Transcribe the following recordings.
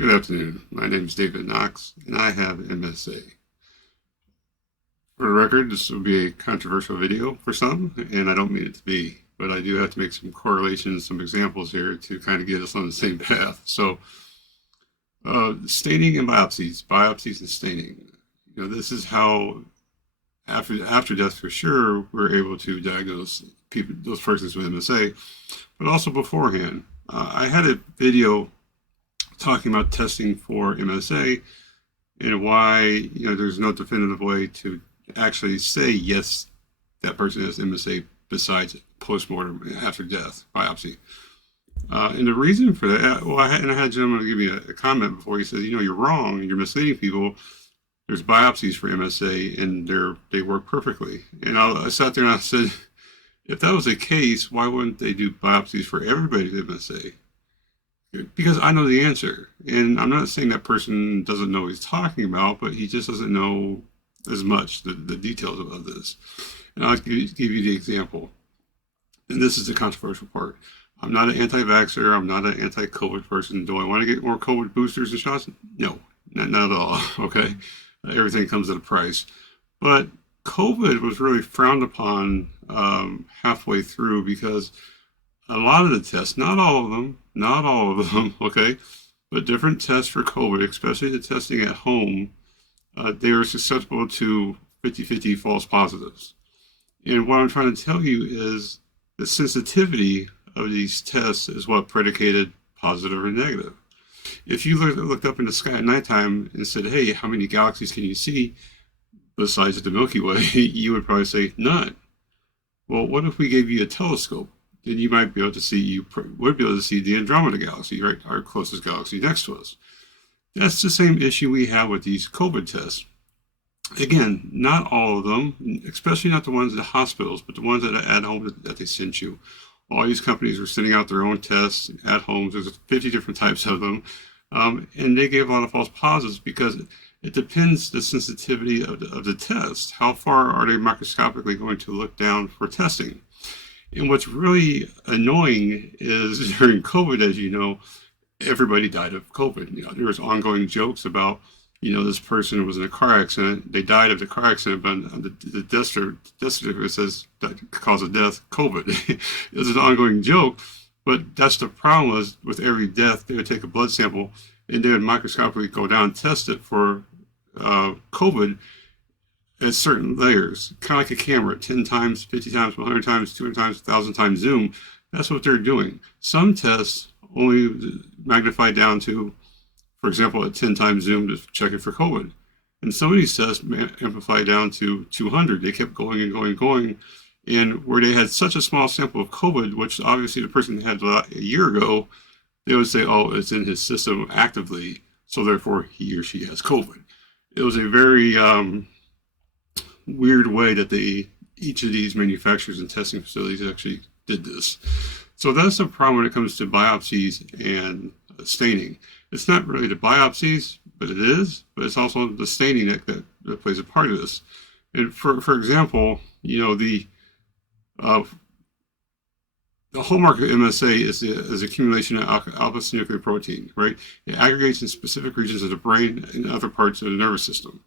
Good afternoon. My name is David Knox, and I have MSA. For the record, this will be a controversial video for some, and I don't mean it to be, but I do have to make some correlations, some examples here to kind of get us on the same path. So, staining and biopsies and staining. This is how, after death for sure, we're able to diagnose those persons with MSA, but also beforehand. I had a video talking about testing for MSA and why there's no definitive way to actually say yes, that person has MSA besides postmortem after death biopsy. And the reason for that, I had a gentleman give me a comment before. He says, you're wrong, you're misleading people. There's biopsies for MSA and they work perfectly. And I sat there and I said, if that was the case, why wouldn't they do biopsies for everybody with MSA? Because I know the answer, and I'm not saying that person doesn't know what he's talking about, but he just doesn't know as much the details of this. And I'll give you the example, and this is the controversial part. I'm not an anti-vaxxer. I'm not an anti-COVID person. Do I want to get more COVID boosters and shots? No, not at all. Okay, everything comes at a price, but COVID was really frowned upon halfway through because a lot of the tests, not all of them, okay, but different tests for COVID, especially the testing at home, they are susceptible to 50-50 false positives. And what I'm trying to tell you is the sensitivity of these tests is what predicated positive or negative. If you looked up in the sky at nighttime and said, hey, how many galaxies can you see besides the Milky Way, you would probably say none. Well, what if we gave you a telescope? Then you might be able to see, you would be able to see the Andromeda galaxy, right? Our closest galaxy next to us. That's the same issue we have with these COVID tests. Again, not all of them, especially not the ones at the hospitals, but the ones at home that they sent you. All these companies were sending out their own tests at homes. There's 50 different types of them. And they gave a lot of false positives because it depends the sensitivity of the test. How far are they microscopically going to look down for testing? And what's really annoying is during COVID, as you know, everybody died of COVID. There was ongoing jokes about, this person was in a car accident. They died of the car accident, but on the death certificate says that cause of death, COVID. It was an ongoing joke, but that's the problem was with every death, they would take a blood sample and they would microscopically go down and test it for COVID at certain layers, kind of like a camera, 10 times, 50 times, 100 times, 200 times, 1,000 times zoom. That's what they're doing. Some tests only magnify down to, for example, a 10 times zoom to check it for COVID. And some of these tests amplify down to 200. They kept going and going and going. And where they had such a small sample of COVID, which obviously the person had a year ago, they would say, oh, it's in his system actively, so therefore he or she has COVID. It was a very weird way that each of these manufacturers and testing facilities actually did this. So that's the problem when it comes to biopsies and staining. It's not really the biopsies, but it's also the staining that plays a part of this. And for example, the hallmark of MSA is accumulation of alpha-synuclein right? It aggregates in specific regions of the brain and other parts of the nervous system.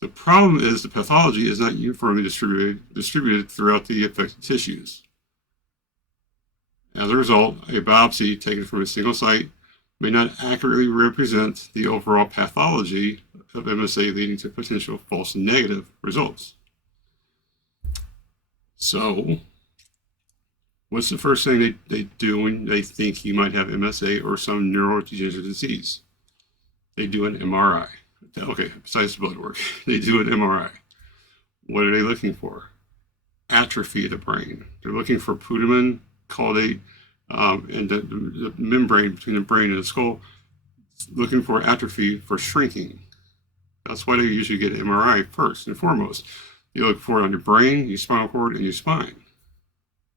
The problem is the pathology is not uniformly distributed throughout the affected tissues. As a result, a biopsy taken from a single site may not accurately represent the overall pathology of MSA, leading to potential false negative results. So, what's the first thing they do when they think you might have MSA or some neurodegenerative disease? They do an MRI. Okay, besides blood work, they do an MRI. What are they looking for? Atrophy of the brain. They're looking for putamen, caudate, and the membrane between the brain and the skull, looking for atrophy for shrinking. That's why they usually get an MRI first and foremost. You look for it on your brain, your spinal cord, and your spine.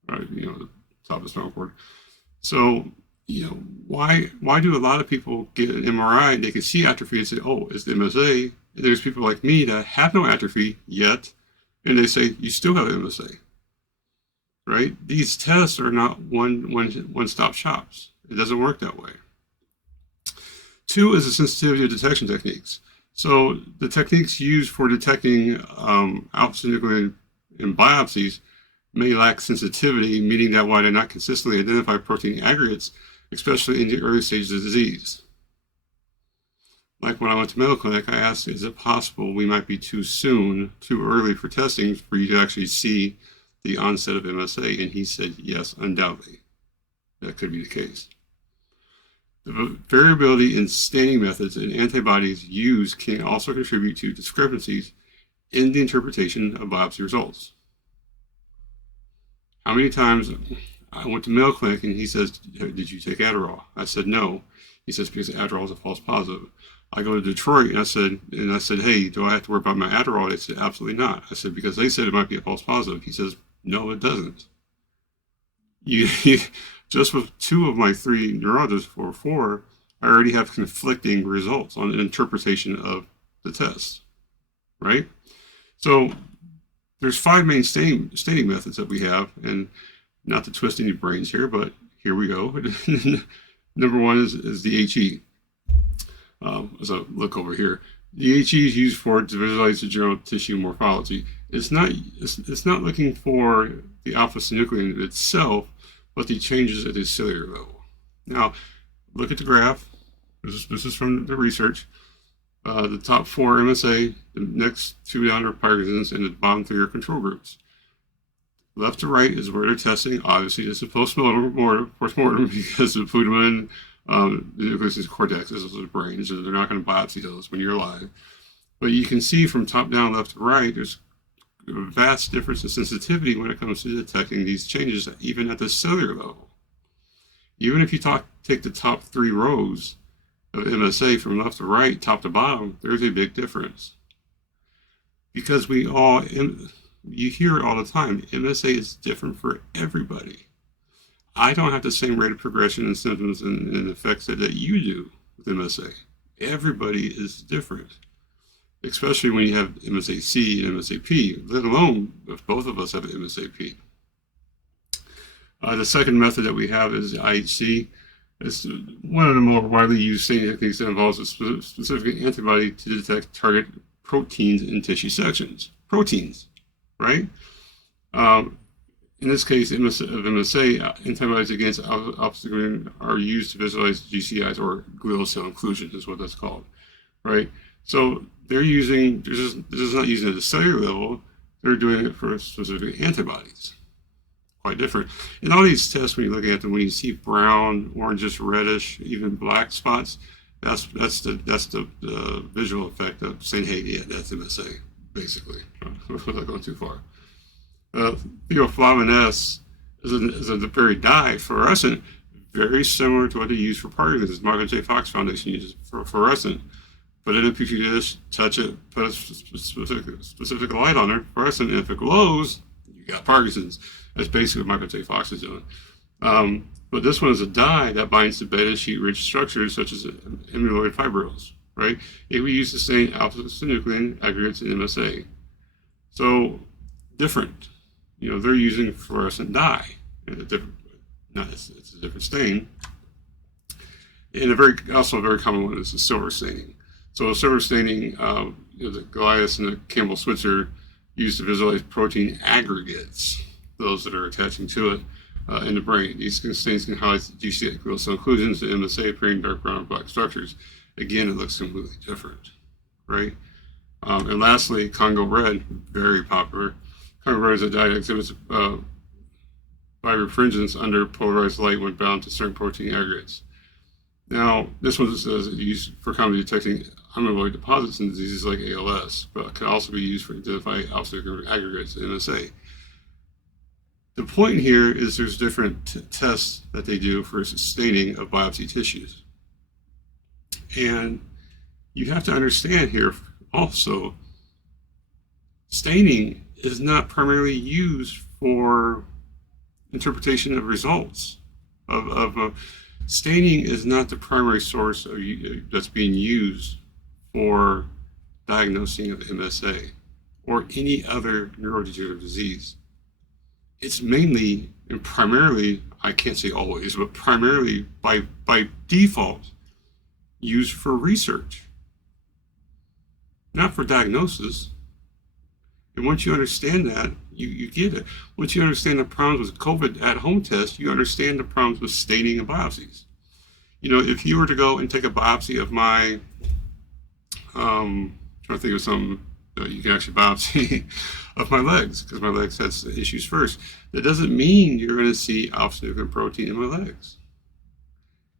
Right, the top of the spinal cord. So, why do a lot of people get an MRI and they can see atrophy and say, oh, it's the MSA? And there's people like me that have no atrophy yet, and they say, you still have MSA. Right? These tests are not one-stop shops. It doesn't work that way. Two is the sensitivity of detection techniques. So the techniques used for detecting alpha-synuclein in biopsies may lack sensitivity, meaning that while they not consistently identify protein aggregates, especially in the early stages of disease. Like when I went to Mayo Clinic, I asked, is it possible we might be too soon, too early for testing for you to actually see the onset of MSA? And he said, yes, undoubtedly. That could be the case. The variability in staining methods and antibodies used can also contribute to discrepancies in the interpretation of biopsy results. How many times I went to Mayo Clinic and he says, did you take Adderall? I said, no. He says, because Adderall is a false positive. I go to Detroit and I said, hey, do I have to worry about my Adderall? They said, absolutely not. I said, because they said it might be a false positive. He says, no, it doesn't. Just with 2 of my 3 neurologists, or 4, I already have conflicting results on an interpretation of the test, right? So there's 5 main staining methods that we have, and not to twist any brains here, but here we go. Number 1 is the HE. As I look over here, the HE is used to visualize the general tissue morphology. It's not looking for the alpha-synuclein itself, but the changes at the cellular level. Now, look at the graph. This is from the research. The top 4 MSA, the next 2 down are Parkinson's, and the bottom 3 are control groups. Left to right is where they're testing. Obviously, this is postmortem because the putamen, the nucleus is cortex, this is the brain, so they're not going to biopsy those when you're alive. But you can see from top down, left to right, there's a vast difference in sensitivity when it comes to detecting these changes, even at the cellular level. Even if you take the top 3 rows of MSA from left to right, top to bottom, there's a big difference. Because you hear it all the time, MSA is different for everybody. I don't have the same rate of progression and symptoms and effects that you do with MSA. Everybody is different, especially when you have MSA-C and MSA-P, let alone if both of us have MSA-P. The second method that we have is IHC. It's one of the more widely used staining techniques that involves a specific antibody to detect target proteins in tissue sections. Proteins, right? In this case, MSA, antibodies against alpha-synuclein are used to visualize GCIs, or glial cell inclusion is what that's called, right? So they're not using it at the cellular level, they're doing it for specific antibodies. Quite different. In all these tests, when you look at them, when you see brown, orangish, reddish, even black spots, that's the visual effect of saying, hey, yeah, that's MSA, basically, without going too far. Theoflavin S is a very dye, fluorescent, very similar to what they use for Parkinson's. Michael J. Fox Foundation uses for fluorescent. Put it in a petri dish, touch it, put a specific light on it, fluorescent, and if it glows, you got Parkinson's. That's basically what Michael J. Fox is doing. But this one is a dye that binds to beta sheet-rich structures such as amyloid fibrils, right? It will use the same alpha-synuclein aggregates in MSA. So, different. They're using fluorescent dye. It's a different stain. And also a very common one is the silver staining. So silver staining, the Goliath and the Campbell Switzer used to visualize protein aggregates, those that are attaching to it in the brain. These stains can highlight GCI glial cell inclusions, the MSA appearing dark brown and black structures. Again, it looks completely different, right? And lastly, Congo red, very popular. Congo red is a dye that exhibits birefringence under polarized light when bound to certain protein aggregates. Now, this one is used for commonly detecting amyloid deposits in diseases like ALS, but it can also be used for identifying alpha-synuclein aggregates in MSA. The point here is there's different tests that they do for staining of biopsy tissues. And you have to understand here also, staining is not primarily used for interpretation of results. Staining is not the primary source that's being used for diagnosing of MSA or any other neurodegenerative disease. It's mainly and primarily, I can't say always, but primarily by default, used for research, not for diagnosis. And once you understand that, you get it. Once you understand the problems with COVID at-home tests, you understand the problems with staining and biopsies. You know, if you were to go and take a biopsy of my, trying to think of some that you can actually biopsy of my legs, because my legs had issues first, that doesn't mean you're going to see alpha-synuclein protein in my legs.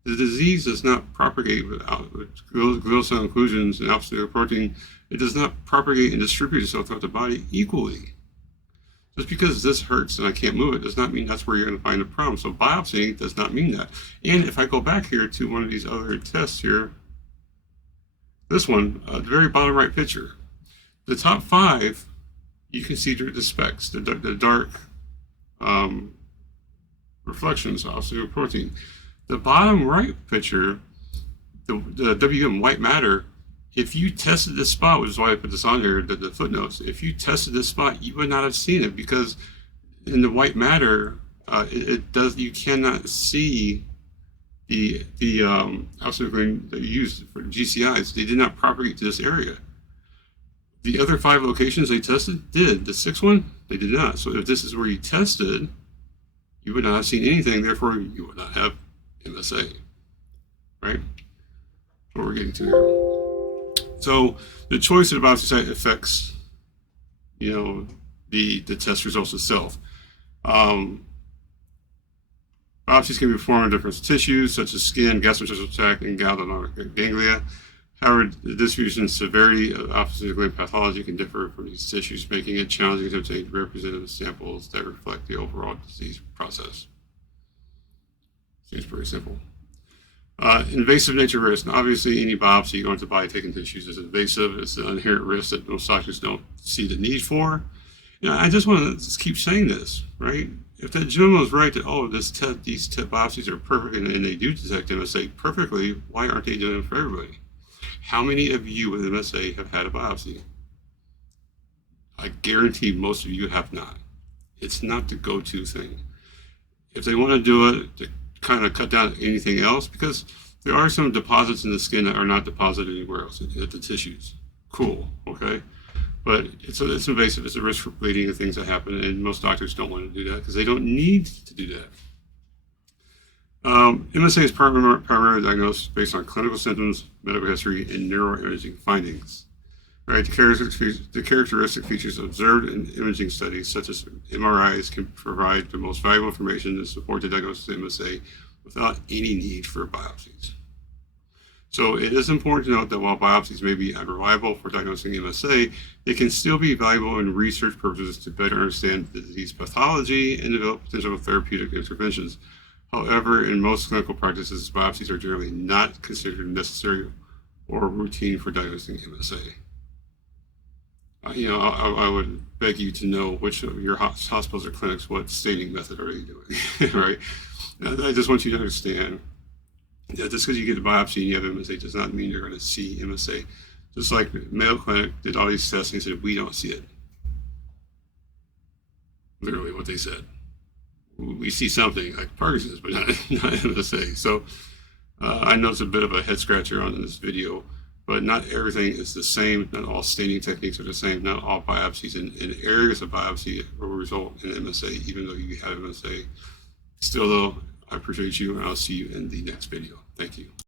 The disease does not propagate with glial cell inclusions and alpha-synuclein protein. It does not propagate and distribute itself throughout the body equally. Just because this hurts and I can't move it does not mean that's where you're going to find the problem. So biopsying does not mean that. And if I go back here to one of these other tests here, this one, the very bottom right picture, the top 5, you can see the specks, the dark reflections of alpha-synuclein protein. The bottom right picture, the WM white matter, if you tested this spot, which is why I put this on here, the footnotes, if you tested this spot, you would not have seen it, because in the white matter, you cannot see the alpha-synuclein that you used for GCIs. They did not propagate to this area. The other 5 locations they tested did. The 6th one, they did not. So if this is where you tested, you would not have seen anything. Therefore, you would not have MSA, right? That's what we're getting to here. So the choice of the biopsy site affects, you know, the test results itself. Biopsies can be performed in different tissues, such as skin, gastrointestinal tract, and ganglia. However, the distribution and severity of alpha-synuclein pathology can differ from these tissues, making it challenging to obtain representative samples that reflect the overall disease process. Seems pretty simple. Invasive nature risk. Now, obviously, any biopsy going to body-taken tissues is invasive. It's an inherent risk that most doctors don't see the need for. You know, I just want to just keep saying this, right? If that gentleman was right that, oh, these biopsies are perfect and they do detect MSA perfectly, why aren't they doing it for everybody? How many of you with MSA have had a biopsy? I guarantee most of you have not. It's not the go-to thing. If they want to do it to kind of cut down anything else, because there are some deposits in the skin that are not deposited anywhere else at the tissues. Cool, okay? But it's invasive. It's a risk for bleeding and things that happen, and most doctors don't want to do that because they don't need to do that. MSA is primarily diagnosed based on clinical symptoms, medical history, and neuroimaging findings. Right, the characteristic features observed in imaging studies, such as MRIs, can provide the most valuable information to support the diagnosis of MSA without any need for biopsies. So it is important to note that while biopsies may be unreliable for diagnosing MSA, they can still be valuable in research purposes to better understand the disease pathology and develop potential therapeutic interventions. However, in most clinical practices, biopsies are generally not considered necessary or routine for diagnosing MSA. You know, I would beg you to know which of your hospitals or clinics, what staining method are you doing, right? I just want you to understand that just because you get a biopsy and you have MSA does not mean you're going to see MSA. Just like Mayo Clinic did all these tests and said, we don't see it. Literally what they said. We see something like Parkinson's, but not MSA. So I know it's a bit of a head scratcher on this video, but not everything is the same. Not all staining techniques are the same. Not all biopsies and areas of biopsy will result in MSA, even though you have MSA. Still though, I appreciate you and I'll see you in the next video. Thank you.